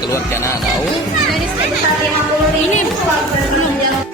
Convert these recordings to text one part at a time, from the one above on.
keluar ke anak-anak. Oh. Ini belum jalan.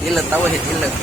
Ilet tahu hit ilet.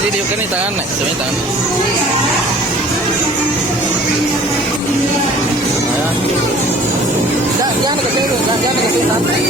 Video kan ini tangan, sebenarnya tangan. Jangan ke sini, jangan ke sini santai.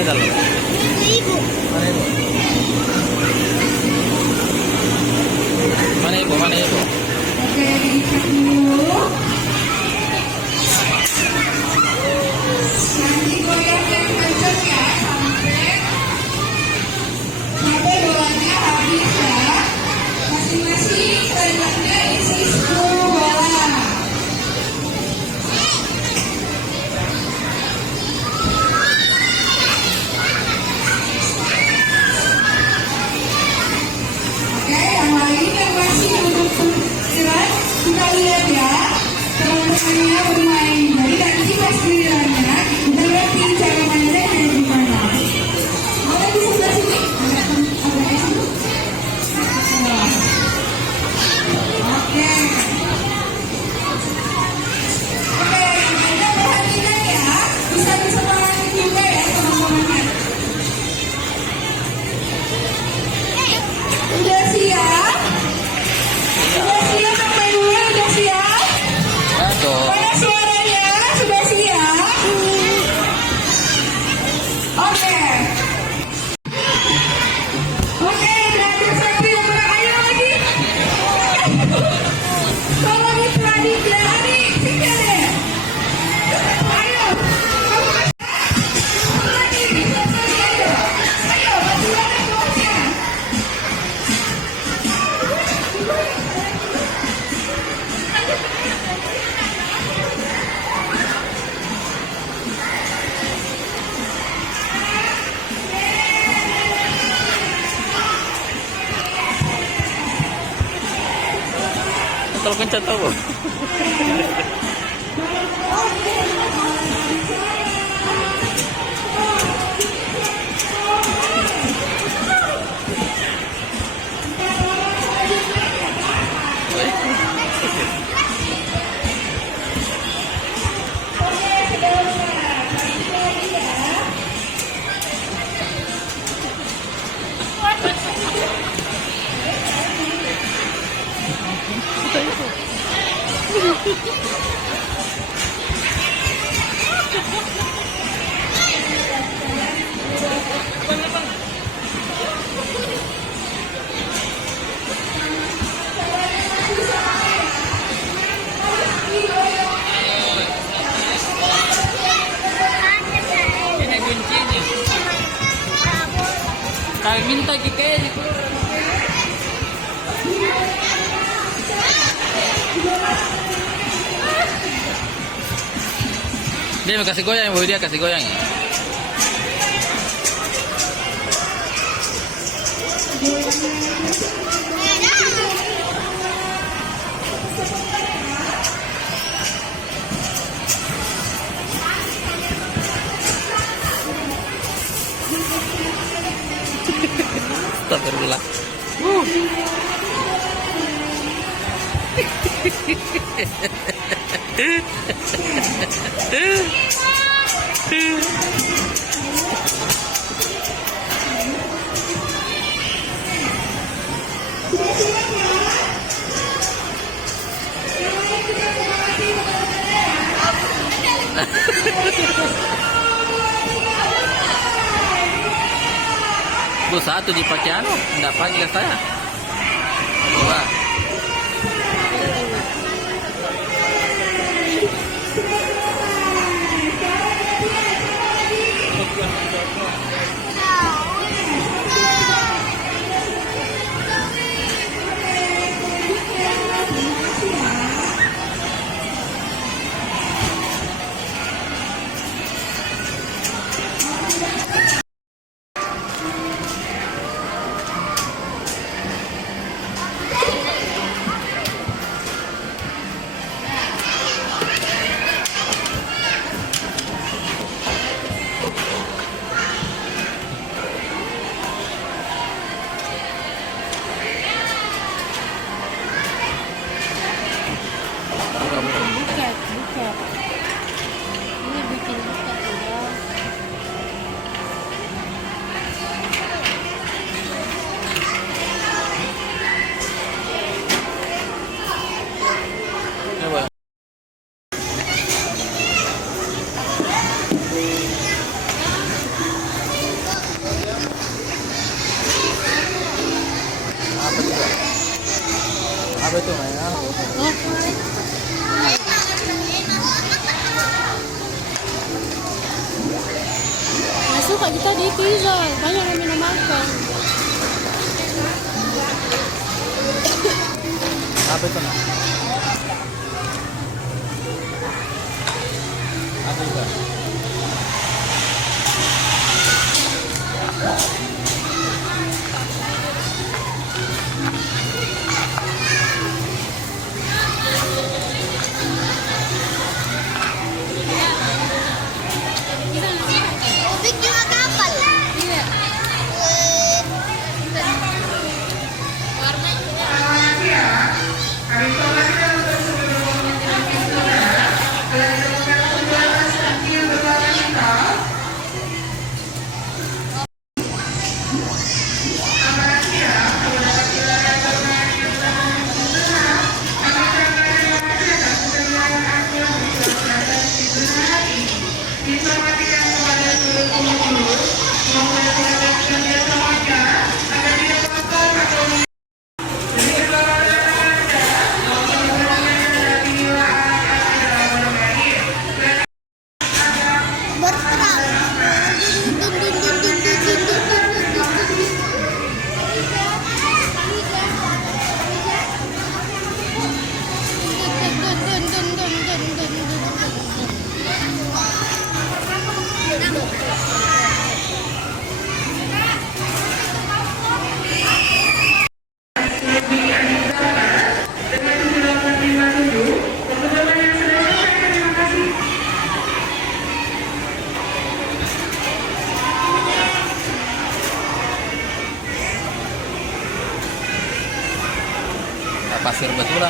di dalam? Ibu. Mana ibu? Mana ibu? Mana ibu? Oke, dicek dulu. Nanti goyang yang kenceng ya sampai bolanya habis ya. Masing-masing keranjangnya isi 10 bola. Oke, yang lain yang masih untuk istirahat, kita lihat ya teman-temannya bermain. Jadi nanti pas gilirannya kita lihat cara mainnya kayak gimana. Ada di sebelah sini, ada di sini. Nah. Oke. Oke, Anda perhatikan ya, bisa disepakati juga ya teman-temannya. Udah siap? Udah siap sampai dulu, udah siap? Aduh. Mana suaranya? Sudah siap? Oke. Oke, berarti satu yang ayo lagi. Tolong Radit ya, Adik, sini deh. Ayo, kamu lagi, bisa lagi ayo. Ayo, masih ada kelasnya. Terlalu kencang tau bu. Ini kuncinya. Kami minta kita ini. Dia mau kasih goyang, Bu. Dia kasih goyang ya. Astagfirullah. Bu, satu dipakai anu, enggak panggil saya. Coba. masak kita di pizza. Banyak yang minum makan. Apa itu nak? Apa itu? Ubik juga kapal. Iya. Pasir betulan.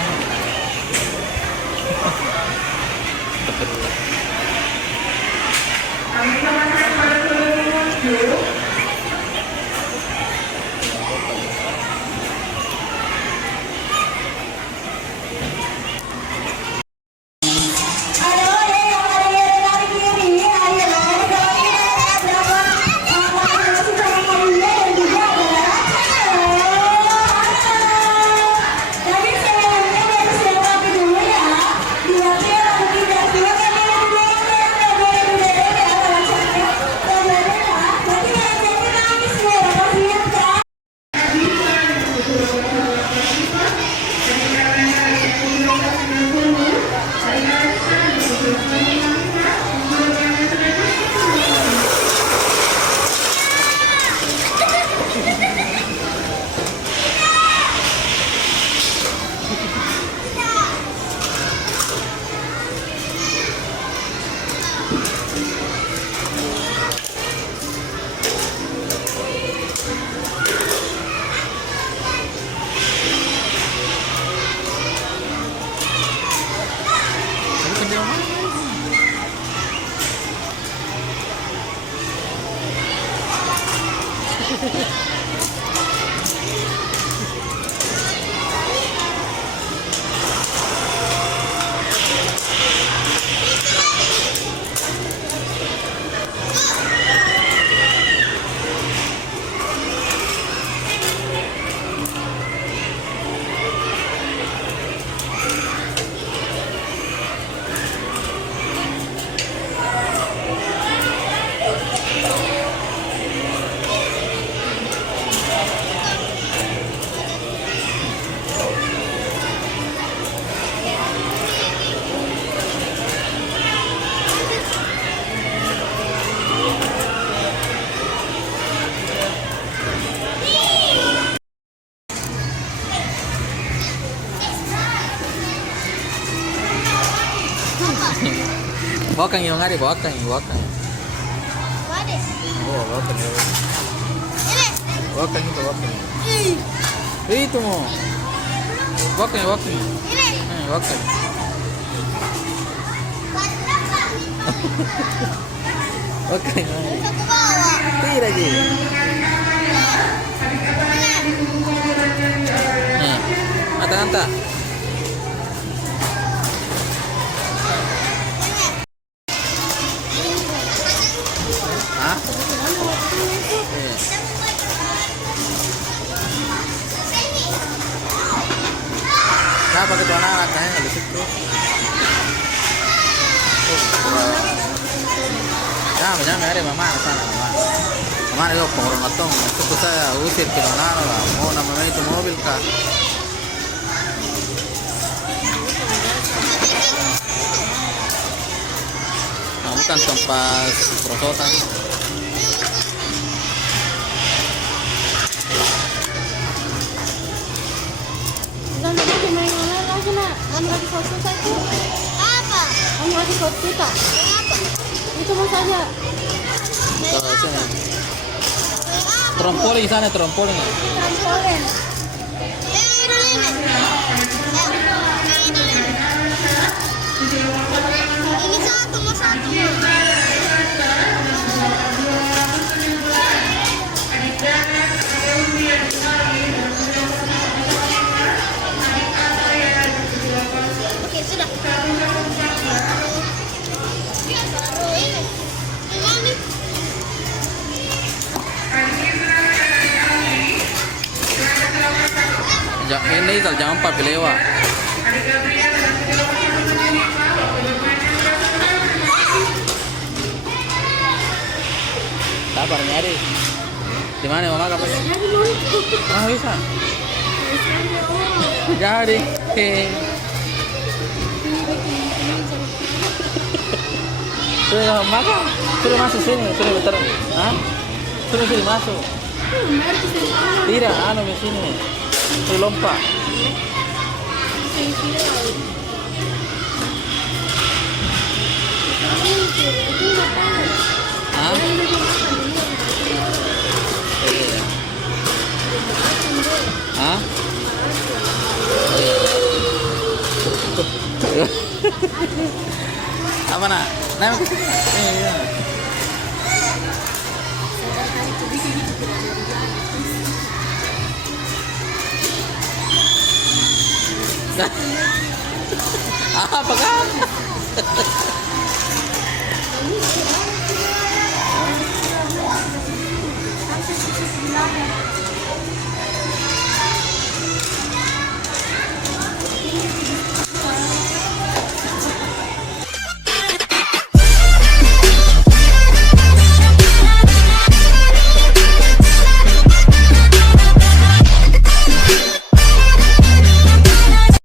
Bawa kang yung hari, bawa kang. What is? Oh, bawa kang. Ini. Bawa kang itu, bawa kang. Itu mo. Bawa kang. Ini. Bawa kang. Bawa kang. Aku bawa. Tira lagi. Anta. Hah? Kenapa gitu anak kayaknya di situ? Ya, jangan ada mama sana, mama. Kemana yo pohon matong? Itu saya usir ke mana lah? Mau namanya itu mobil kah? Nah, bukan tempat perosotan. Dan lagi main mana lagi nak? Anu lagi foto satu. Apa? Anu lagi foto tak? Apa? Itu mas saja. Ke sini. Apa? Trompolin sana, trompolin. Trampolin. Ini satu, mas satu. Oke, sudah. Baru ini. Ini. Ini tal jangan pakai lewat. Sabar nyari. Di mana mama kapan? Ah bisa. Jadi. Sudah makan. Sudah masuk sini. Sudah betul. Hah? Sudah sini masuk. Tidak, anu di sini. Sudah lompat. Hah? Iya. Hah? Apa nak? Nah, iya. Apa kan?